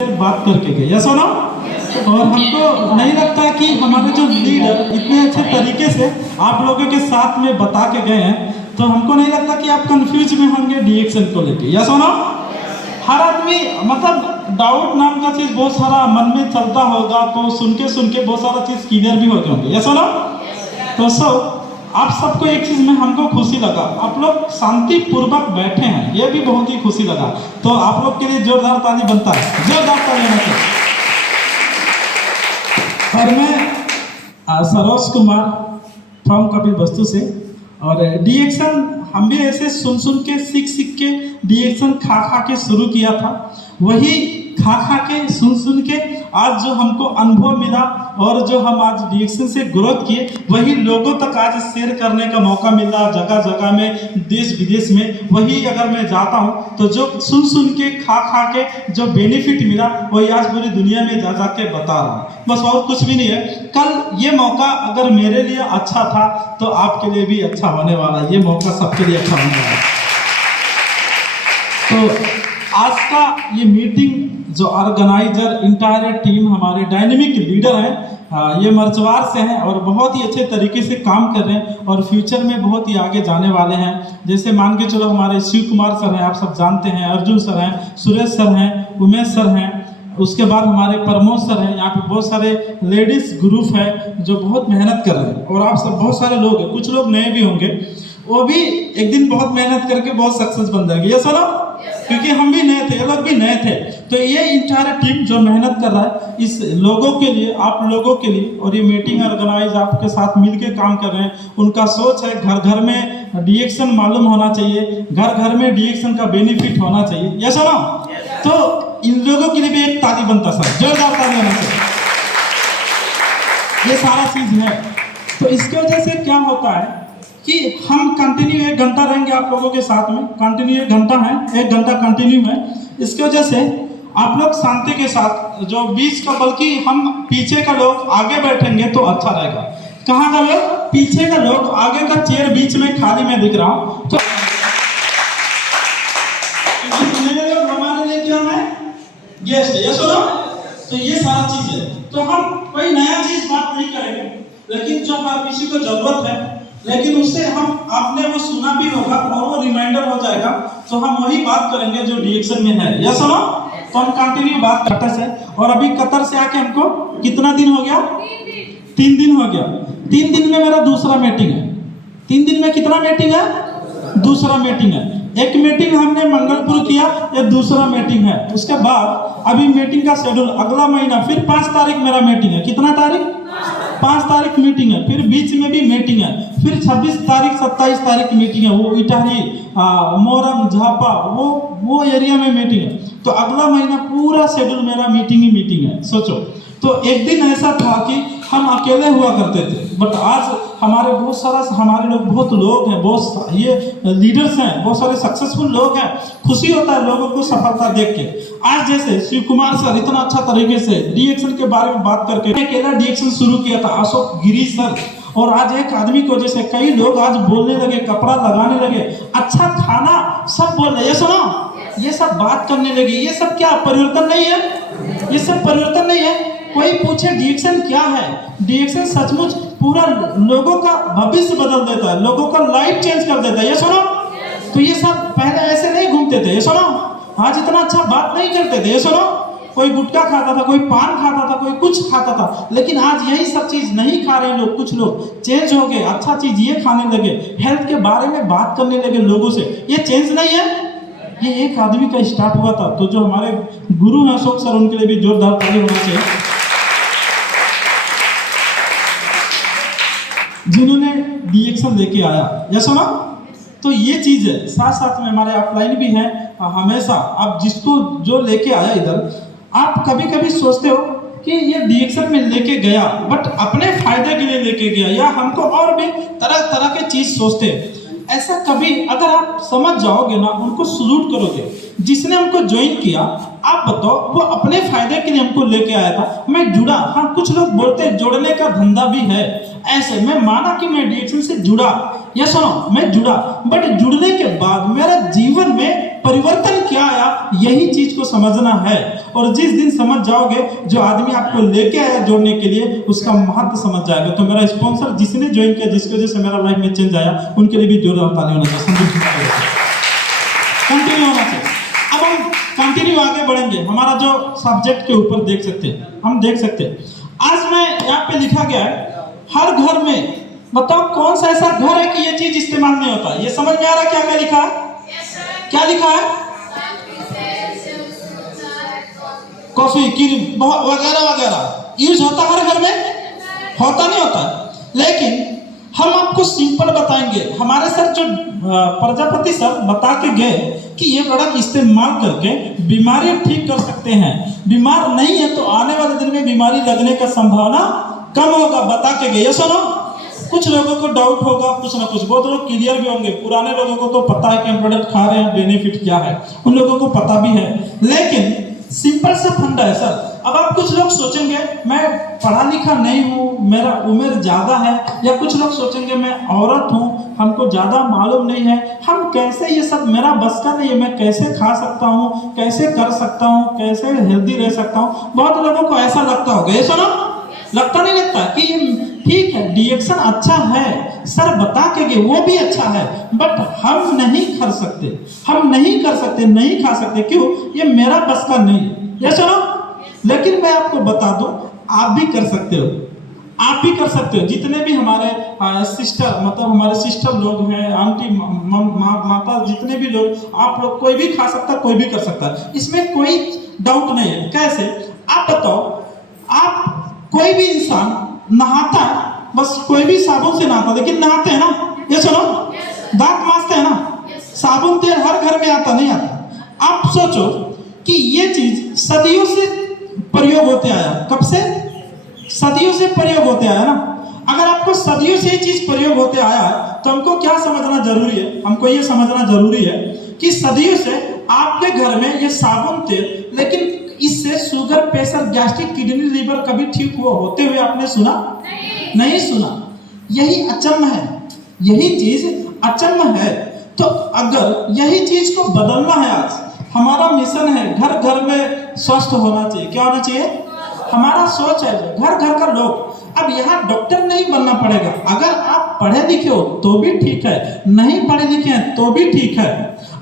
बात करके गए, ऐसा ना। और हमको नहीं लगता कि हमारे जो लीडर इतने अच्छे तरीके से आप लोगों के साथ में बता के गए हैं, तो हमको नहीं लगता कि आप कंफ्यूज में होंगे डीएक्शन को लेके, ऐसा ना। हर आदमी मतलब डाउट नाम का चीज बहुत सारा मन में चलता होगा, तो सुन के बहुत सारा चीज क्लियर भी हो जाएंगे, ऐसा ना। तो सब आप सबको एक चीज में हमको खुशी लगा, आप लोग शांति पूर्वक बैठे हैं, ये भी बहुत ही खुशी लगा। तो आप लोग के लिए जोरदार ताली बनता है, जोरदार ताली होना चाहिए। और मैं सरोज कुमार फ्रॉम कपिल वस्तु से, और डीएक्शन हम भी ऐसे सुन के सीख के डीएक्शन खा के शुरू किया था। वही खा के सुन के आज जो हमको अनुभव मिला और जो हम आज डीएक्शन से ग्रोथ किए, वही लोगों तक आज शेयर करने का मौका मिला जगह जगह में, देश विदेश में। वही अगर मैं जाता हूँ तो जो सुन के खा के जो बेनिफिट मिला, वही आज पूरी दुनिया में जा के बता रहा हूँ, बस और कुछ भी नहीं है। कल ये मौका अगर मेरे लिए अच्छा था तो आपके लिए भी अच्छा होने वाला है, ये मौका सबके लिए अच्छा होने वाला है। तो आज का ये मीटिंग जो ऑर्गेनाइजर इंटायर टीम हमारे डायनेमिक लीडर हैं, ये मर्चवार से हैं और बहुत ही अच्छे तरीके से काम कर रहे हैं और फ्यूचर में बहुत ही आगे जाने वाले हैं। जैसे मान के चलो हमारे शिव कुमार सर हैं, आप सब जानते हैं, अर्जुन सर हैं, सुरेश सर हैं, उमेश सर हैं, उसके बाद हमारे प्रमोद सर हैं। यहाँ पे बहुत सारे लेडीज ग्रुप है जो बहुत मेहनत कर रहे हैं, और आप सब बहुत सारे लोग हैं, कुछ लोग नए भी होंगे, वो भी एक दिन बहुत मेहनत करके बहुत सक्सेस बन जाएंगे, ये सुनो, क्योंकि हम भी नए थे, ये लोग भी नए थे। तो ये इंटायर टीम जो मेहनत कर रहा है इस लोगों के लिए, आप लोगों के लिए, और ये मीटिंग ऑर्गेनाइज आपके साथ मिलके काम कर रहे हैं। उनका सोच है घर घर में डीएक्शन मालूम होना चाहिए, घर घर में डीएक्शन का बेनिफिट होना चाहिए, ये सुनो। तो इन लोगों के लिए भी एक ताली बनता सर, जोरदार ताली होना चाहिए। ये सारा चीज है। तो इसकी वजह से क्या होता है कि हम कंटिन्यू 1 घंटा रहेंगे आप लोगों के साथ में, कंटिन्यू 1 घंटा है, 1 घंटा कंटिन्यू है। इसकी वजह से आप लोग शांति के साथ जो बीच का, बल्कि हम पीछे का लोग आगे बैठेंगे तो अच्छा रहेगा। कहाँ का लोग? पीछे का लोग, आगे का चेयर बीच में खाली मैं दिख रहा हूँ, तो हमारे लिए क्या है, गेस्ट, ये सुनो। तो ये सारा चीज है, तो हम कोई नया चीज बात नहीं करेंगे, लेकिन जो हर किसी को जरूरत है, लेकिन उससे हम आपने वो सुना भी होगा और वो रिमाइंडर हो जाएगा, तो हम वही बात करेंगे जो डीएक्शन में है, ये सुनो। तो हम कंटिन्यू बात करते से, और अभी कतर से आके हमको कितना दिन हो गया? 3 दिन हो गया। 3 दिन में मेरा दूसरा मीटिंग है। 3 दिन में कितना मीटिंग है? दूसरा मीटिंग है। एक मीटिंग हमने मंगलपुर किया, ये दूसरा मीटिंग है। उसके बाद अभी मीटिंग का शेड्यूल अगला महीना, फिर 5 तारीख मेरा मीटिंग है। कितना तारीख? 5 तारीख मीटिंग है, फिर बीच में भी मीटिंग है, फिर 26 तारीख 27 तारीख मीटिंग है, वो इटाही, मोरम, झापा, वो एरिया में मीटिंग है। तो अगला महीना पूरा शेड्यूल मेरा मीटिंग ही मीटिंग है, सोचो। तो एक दिन ऐसा था कि हम अकेले हुआ करते थे, बट आज हमारे बहुत लोग हैं, बहुत ये लीडर्स हैं, बहुत सारे सक्सेसफुल लोग हैं। खुशी होता है लोगों को सफलता देख के। आज जैसे शिव कुमार सर इतना अच्छा तरीके से डीएक्शन के बारे में बात करके, अकेला डीएक्शन शुरू किया था अशोक गिरी सर, और आज एक आदमी की वजह से कई लोग आज बोलने लगे, कपड़ा लगाने लगे, अच्छा खाना सब बोल रहे, ये सुनो, ये सब बात करने लगे। ये सब क्या परिवर्तन नहीं है? ये सब परिवर्तन नहीं है। कोई पूछे डीएक्शन क्या है? डीएक्शन सचमुच पूरा लोगों का भविष्य बदल देता है, लोगों का लाइफ चेंज कर देता है, ये सुनो। तो ये सब पहले ऐसे नहीं घूमते थे, ये सुनो, आज इतना अच्छा बात नहीं करते थे, ये सुनो। कोई गुटखा खाता था, कोई पान खाता था, कोई कुछ खाता था, लेकिन आज यही सब चीज नहीं खा रहे लोग। कुछ लोग चेंज हो गए, अच्छा चीज ये खाने लगे, हेल्थ के बारे में बात करने लगे लोगों से। ये चेंज नहीं है, ये एक आदमी का स्टार्ट हुआ था। तो जो हमारे गुरु हैं अशोक सर, उनके लिए भी जोरदार ताली होना चाहिए, जिन्होंने डीएक्शन लेके आया, ये सुना। तो ये चीज है। साथ साथ में हमारे ऑफलाइन भी हैं, हमेशा आप जिसको जो लेके आया इधर, आप कभी कभी सोचते हो कि ये डीएक्शन में लेके गया बट अपने फायदे के लिए लेके गया, या हमको और भी तरह तरह के चीज सोचते हैं। ऐसा कभी अगर आप समझ जाओगे ना, उनको सलूट करोगे, जिसने हमको ज्वाइन किया, आप बताओ वो अपने फायदे के लिए हमको लेके आया था, मैं जुड़ा। हाँ, कुछ लोग बोलते हैं जोड़ने का धंधा भी है, ऐसे मैं माना कि मैं डीएक्शन से जुड़ा, ये सुनो, मैं जुड़ा, बट जुड़ने के बाद मेरा जीवन में परिवर्तन क्या आया, यही चीज को समझना है। और जिस दिन समझ जाओगे, जो आदमी आपको लेके आया जोड़ने के लिए, उसका महत्व समझ जाएगा। तो मेरा स्पॉन्सर जिसने ज्वाइन किया, जिसकी वजह से मेरा लाइफ में चेंज आया, उनके लिए भी जोरदार ताली होना चाहिए, कंटिन्यू होना चाहिए। अब हम कंटिन्यू आगे बढ़ेंगे, हमारा जो सब्जेक्ट के ऊपर देख सकते हैं, हम देख सकते हैं आज मैं यहाँ पे लिखा गया है हर घर में। बताओ कौन सा ऐसा घर है कि ये चीज इस्तेमाल नहीं होता? ये समझ में आ रहा है क्या क्या लिखा है? क्या लिखा है? कॉफी, क्रीम वगैरह वगैरह यूज होता है हर घर में? होता नहीं होता। लेकिन हम आपको सिंपल बताएंगे। हमारे सर जो प्रजापति सर बता के गए कि ये प्रोडक्ट इस्तेमाल करके बीमारी ठीक कर सकते हैं। बीमार नहीं है तो आने वाले दिन में बीमारी लगने का संभावना कम होगा, बता के गए। ये सुनो, कुछ लोगों को डाउट होगा, कुछ ना कुछ, बहुत लोग क्लियर भी होंगे। पुराने लोगों को तो पता है कि हम प्रोडक्ट खा रहे हैं, बेनिफिट क्या है, उन लोगों को पता भी है। लेकिन सिंपल सा फंडा है सर। अब आप कुछ लोग सोचेंगे मैं पढ़ा लिखा नहीं हूँ, मेरा उम्र ज़्यादा है, या कुछ लोग सोचेंगे मैं औरत हूँ, हमको ज़्यादा मालूम नहीं है, हम कैसे ये सब मेरा बस का नहीं है, मैं कैसे खा सकता हूँ, कैसे कर सकता हूँ, कैसे हेल्दी रह सकता हूँ। बहुत लोगों को ऐसा लगता होगा। ये सुनो, लगता नहीं लगता कि ठीक है डिएक्शन अच्छा है, सर बता के गए वो भी अच्छा है, बट हम नहीं कर सकते, हम नहीं कर सकते, नहीं खा सकते। क्यों? ये मेरा बस का नहीं है। ये सुनो, लेकिन मैं आपको बता दूं, आप भी कर सकते हो, आप भी कर सकते हो। जितने भी हमारे सिस्टर, मतलब हमारे सिस्टर लोग हैं, आंटी, माता, जितने भी लोग, आप लोग कोई भी खा सकता है, कोई भी कर सकता है, इसमें कोई डाउट नहीं है। कैसे? आप बताओ, आप कोई भी इंसान नहाता है, बस कोई भी साबुन से नहाता, लेकिन नहाते हैं ना? ये सुनो, दांत मांजते हैं ना? साबुन तेल हर घर में आता नहीं आता? आप सोचो कि ये चीज सदियों से प्रयोग होते आया। कब से? सदियों से प्रयोग होते आया ना। अगर आपको सदियों से ये चीज प्रयोग होते आया है तो हमको क्या समझना जरूरी है? हमको ये समझना जरूरी है कि सदियों से आपके घर में ये साबुन तेल, लेकिन इससे sugar, pressure, gastric, kidney, liver कभी ठीक हुआ होते हुए आपने सुना? नहीं सुना। यही अचम्म है, यही चीज अचम्म है। तो अगर यही चीज को बदलना है, आज हमारा मिशन है घर घर में स्वस्थ होना चाहिए। क्या होना चाहिए? हमारा सोच है घर घर का लोग। अब यहाँ डॉक्टर नहीं बनना पड़ेगा। अगर आप पढ़े लिखे हो तो भी ठीक है, नहीं पढ़े लिखे हैं तो भी ठीक है।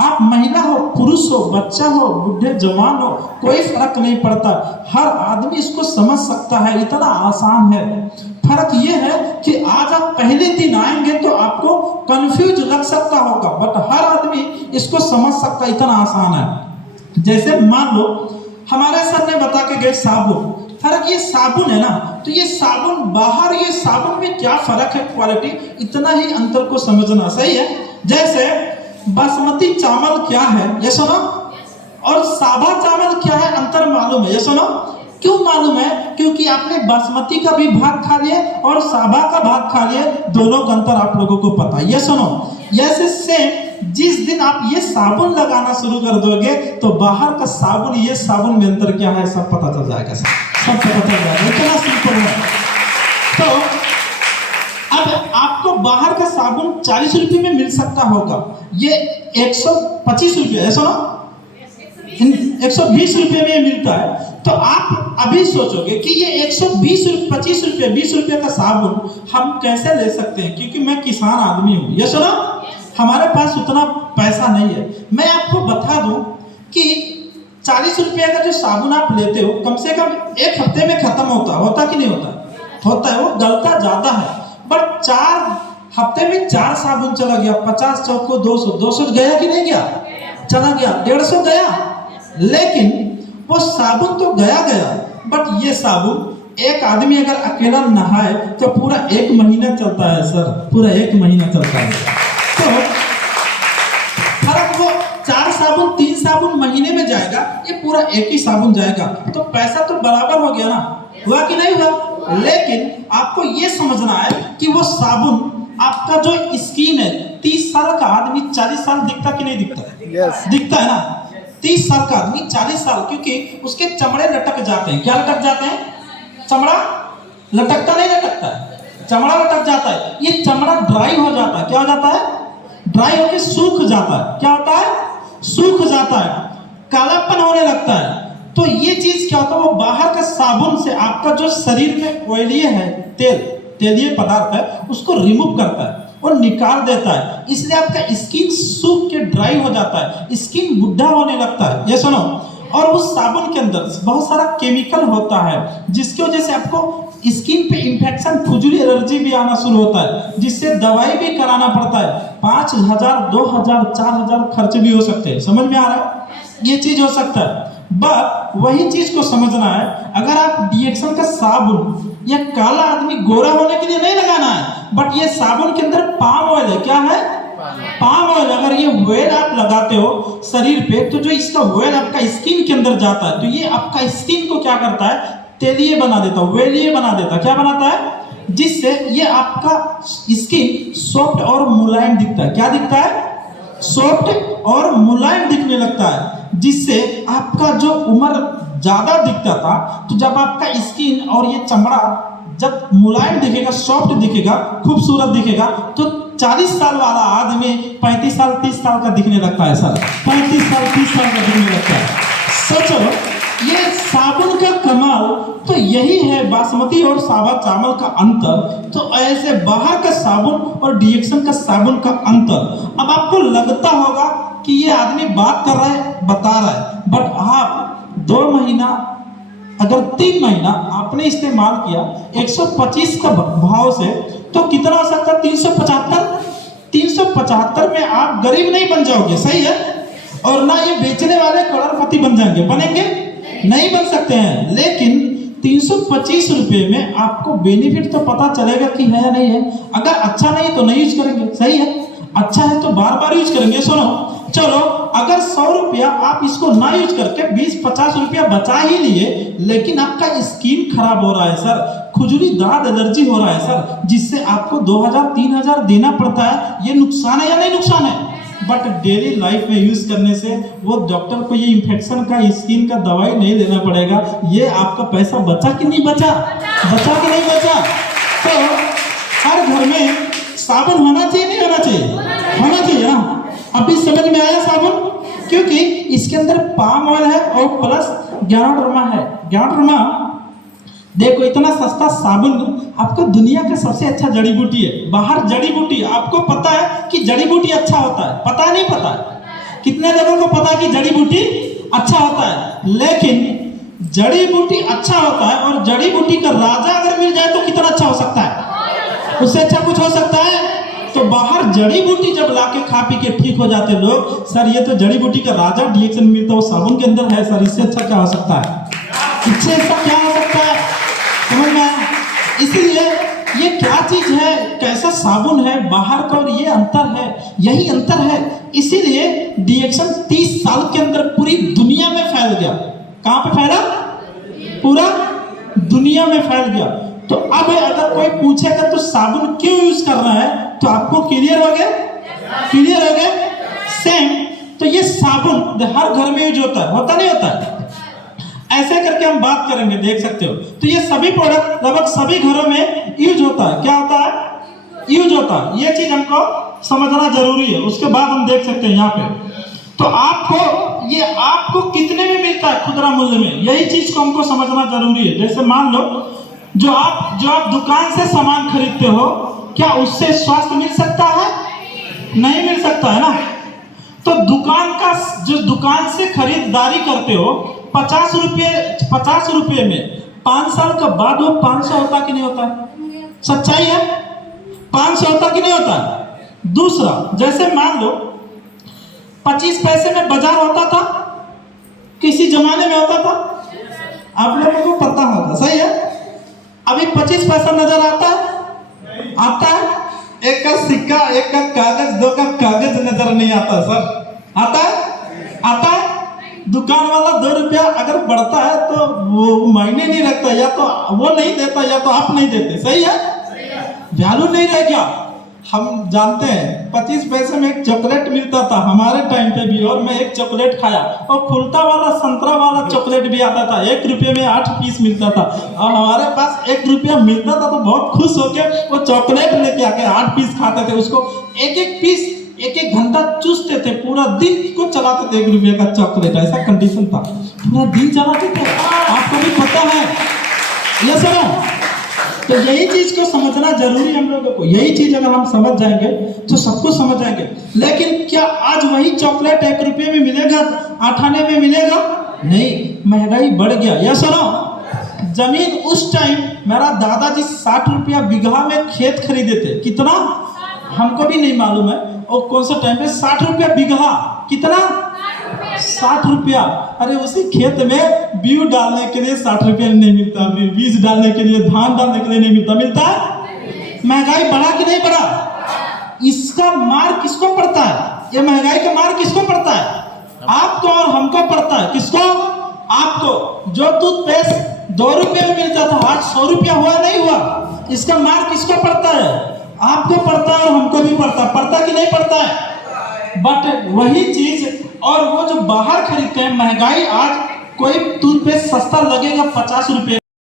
आप महिला हो, पुरुष हो, बच्चा हो, बुढ़े, जवान हो, कोई फर्क नहीं पड़ता। हर आदमी इसको समझ सकता है, इतना आसान है। फर्क ये है कि आज आप पहले दिन आएंगे तो आपको कंफ्यूज लग सकता होगा, बट हर आदमी इसको समझ सकता, इतना आसान है। जैसे मान लो हमारे सर ने बता के गए साबुन, फर्क ये साबुन है ना, तो ये साबुन बाहर, ये साबुन में क्या फर्क है, क्वालिटी, इतना ही अंतर को समझना सही है। जैसे बासमती चावल क्या है, ये सुनो, और साबा चावल क्या है, अंतर मालूम है? ये सुनो, क्यों मालूम है? क्योंकि आपने बासमती का भी भाग खा लिए और साबा का भाग खा लिए, दोनों का अंतर आप लोगों को पता है। ये सुनो, जैसे सेम जिस दिन आप ये साबुन लगाना शुरू कर दोगे तो बाहर का साबुन, ये साबुन में अंतर क्या है सब पता चल जाएगा, सब पता चल जाएगा। इतना सिंपल है। तो अब आपको बाहर का साबुन 40 रुपये में मिल सकता होगा, ये 125 रुपये है, सुनो 120 रुपये में मिलता है। तो आप अभी सोचोगे कि ये 120 रुपये, 25 रुपये, 20 रुपये का साबुन हम कैसे ले सकते हैं? क्योंकि मैं किसान आदमी हूँ, ये सुनो, हमारे पास उतना पैसा नहीं है। मैं आपको बता दूं कि 40 रुपये का जो साबुन आप लेते हो, कम से कम 1 हफ्ते में खत्म होता कि नहीं होता? होता है, वो गलता ज्यादा है। बट 4 हफ्ते में 4 साबुन चला गया, 50 चौको 200, 200 गया कि नहीं गया? चला गया, 150 गया। लेकिन वो साबुन तो गया, बट ये साबुन एक आदमी अगर अकेला नहाए तो पूरा 1 महीना चलता है सर, पूरा 1 महीना चलता है। तो फर्क वो 4 साबुन, 3 साबुन महीने में जाएगा, ये पूरा एक ही साबुन जाएगा, तो पैसा तो बराबर हो गया ना, हुआ कि नहीं हुआ? लेकिन आपको ये समझना है कि वो साबुन आपका जो स्किन है, 30 साल का आदमी 40 साल दिखता कि नहीं दिखता? yes. दिखता है ना। 30 साल का आदमी 40 साल, क्योंकि उसके चमड़े लटक जाते हैं। क्या लटक जाते हैं? चमड़ा लटकता नहीं, लटकता है, चमड़ा लटक जाता है। ये चमड़ा ड्राई हो जाता है। क्या हो जाता है? ड्राई होकर सूख जाता है। क्या होता है? सूख जाता है, कालापन होने लगता है। तो ये चीज क्या होता है, वो बाहर का साबुन से आपका जो शरीर में ऑयलीय है, तेलीय पदार्थ है, उसको रिमूव करता है और निकाल देता है। इसलिए आपका स्किन सूख के ड्राई हो जाता है, स्किन बुढ़ा होने लगता है। ये सुनो, और उस साबुन के अंदर बहुत सारा केमिकल होता है जिसकी वजह से आपको स्किन पे इंफेक्शन, खुजली, एलर्जी भी आना शुरू होता है, जिससे दवाई भी कराना पड़ता है। 5,000, 2,000, 4,000 खर्च भी हो सकते हैं। समझ में आ रहा है? ये चीज हो सकता है। बट वही चीज को समझना है, अगर आप डीएक्शन का साबुन या काला आदमी गोरा होने के लिए नहीं लगाना है, बट ये साबुन के अंदर पाम ऑयल है। क्या है? Palm oil. अगर ये ऑयल आप लगाते हो शरीर पे, तो जो इसका ऑयल आपका स्किन के अंदर जाता है, तो ये आपका स्किन को क्या करता है, तेलीय बना देता है, वेलीय बना देता है। क्या बनाता है? जिससे ये आपका स्किन सॉफ्ट और मुलायम दिखता है। क्या दिखता है? सॉफ्ट और मुलायम दिखने लगता है, जिससे आपका जो उम्र ज्यादा दिखता था, तो जब आपका स्किन और ये चमड़ा जब मुलायम दिखेगा, सॉफ्ट दिखेगा, खूबसूरत दिखेगा, तो 40 साल वाला आदमी 35 साल 30 साल का दिखने लगता है। सर 35 साल 30 साल का दिखने लगता है। सोचो, ये साबुन का कमाल तो यही है, बासमती और सावा चावल का अंतर। तो ऐसे बाहर का साबुन और डीएक्शन का साबुन का अंतर। अब आपको लगता होगा कि ये आदमी बात कर रहा है, बता रहा है, बट आप 2 महीना, अगर 3 महीना आपने इस्तेमाल किया 125 का भाव से, तो कितना हो सकता है? 375। 375 में आप गरीब नहीं बन जाओगे, सही है? और ना ये बेचने वाले करोड़पति बन जाएंगे, बनेंगे नहीं बन सकते हैं। लेकिन 325 रुपए में आपको बेनिफिट तो पता चलेगा कि है या नहीं है। अगर अच्छा नहीं तो नहीं यूज करेंगे, सही है? अच्छा है तो बार बार यूज करेंगे। सुनो, चलो अगर 100 रुपया आप इसको ना यूज करके 20-50 रुपया बचा ही लिए, लेकिन आपका स्किन खराब हो रहा है सर, खुजली, दाद, एलर्जी हो रहा है सर, जिससे आपको 2,000-3,000 देना पड़ता है। ये नुकसान है या नहीं नुकसान है? बट डेली लाइफ में यूज करने से वो डॉक्टर को ये इंफेक्शन का, स्किन का दवाई नहीं देना पड़ेगा। ये आपका पैसा बचा कि नहीं बचा? बचा कि नहीं बचा? तो हर घर में साबुन होना चाहिए, नहीं होना चाहिए? होना चाहिए ना। अभी समझ में आया साबुन? क्योंकि इसके अंदर पाम ऑयल है और प्लस गैनोडर्मा है। गैनोडर्मा देखो, इतना सस्ता साबुन आपको दुनिया का सबसे अच्छा जड़ी बूटी है। बाहर जड़ी बूटी, आपको पता है कि जड़ी बूटी अच्छा होता है? पता नहीं पता? कितने लोगों को पता है कि जड़ी बूटी अच्छा होता है? लेकिन जड़ी बूटी अच्छा होता है, और जड़ी बूटी का राजा अगर मिल जाए तो कितना अच्छा हो सकता है? उससे अच्छा कुछ हो सकता है? तो बाहर जड़ी बूटी जब लाके खा पी के ठीक हो जाते लोग, सर ये तो जड़ी बूटी का राजा डीएक्शन मिलता है, वो साबुन के अंदर है सर, इससे अच्छा क्या हो सकता है? इससे अच्छा क्या हो सकता है? समझ में आया? इसलिए ये क्या चीज है, कैसा साबुन है बाहर का और ये अंतर है, यही अंतर है। इसीलिए डीएक्शन 30 साल के अंदर पूरी दुनिया में फैल गया। कहां पे फैला? पूरा दुनिया में फैल गया। तो अब अगर कोई पूछेगा तो साबुन क्यों यूज कर रहा है, तो आपको क्लियर हो गया? क्लियर हो गया? सेम। तो ये साबुन हर घर में यूज होता नहीं होता? ऐसे करके हम बात करेंगे, देख सकते हो। तो ये सभी प्रोडक्ट लगभग सभी घरों में यूज होता है। क्या होता है? यूज होता है। ये चीज हमको समझना जरूरी है। उसके बाद हम देख सकते हैं यहाँ पे, तो आपको कितने में मिलता है खुदरा मूल्य में, यही चीज को हमको समझना जरूरी है। जैसे मान लो जो आप दुकान से सामान खरीदते हो, क्या उससे स्वास्थ्य मिल सकता है? नहीं मिल सकता है ना। तो दुकान से खरीदारी करते हो 50 रुपये में, 5 साल का बाद वो 500 होता कि नहीं होता? सच्चाई है? 500 होता कि नहीं होता? दूसरा, जैसे मान लो 25 पैसे में बाजार होता था, किसी जमाने में होता था, आप लोगों को पता होगा, सही है? अभी 25 पैसा नजर आता है? आता है? एक का सिक्का, एक का कागज, 2 का कागज नजर नहीं आता सर। आता है? आता है? दुकान वाला 2 रुपया अगर बढ़ता है तो वो मायने नहीं रखता, या तो वो नहीं देता या तो आप नहीं देते, सही है? वैल्यू नहीं रह गया। हम जानते हैं 25 पैसे में एक चॉकलेट मिलता था हमारे टाइम पे भी, और मैं एक चॉकलेट खाया, और फुलता वाला संतरा वाला चॉकलेट भी आता था, 1 रुपये में 8 पीस मिलता था। और हमारे पास 1 रुपया मिलता था तो बहुत खुश होकर वो चॉकलेट लेके आके 8 पीस खाते थे। उसको एक एक पीस एक एक घंटा चूसते थे, पूरा दिन को चलाते थे 1 रुपये का चॉकलेट, ऐसा कंडीशन था, पूरा दिन चलाते थे। आपको भी पता है ये सुनो। तो यही चीज को समझना जरूरी हम लोगों को, यही चीज अगर हम समझ जाएंगे तो सब कुछ समझ जाएंगे। लेकिन क्या आज वही चॉकलेट 1 रुपये में मिलेगा, 8 आने में मिलेगा? नहीं, महंगाई बढ़ गया। ये सुनो, जमीन उस टाइम मेरा दादाजी 60 रुपया बीघा में खेत खरीदे थे। कितना हमको भी नहीं मालूम है, और कौन सा टाइम पे 60 रुपया बीघा, कितना 60 रुपया। अरे उसी खेत में बीज डालने के लिए 60 रुपया नहीं मिलता, बीज डालने के लिए, धान डालने के लिए नहीं मिलता, मिलता है? महंगाई बढ़ा कि नहीं बढ़ा? इसका मार किसको पड़ता है? ये महंगाई का मार किसको पड़ता है? आपको और हमको पड़ता है। किसको? आपको। जो टूथपेस्ट 2 रुपये में मिलता था, आज 100 रुपया हुआ, नहीं हुआ? इसका मार किसको पड़ता है? आपको पड़ता है और हमको भी पड़ता है। पड़ता कि नहीं पड़ता है? बट वही चीज, और वो जो बाहर खरीदते हैं, महंगाई, आज कोई टूथपेस्ट सस्ता लगेगा 50 रुपये।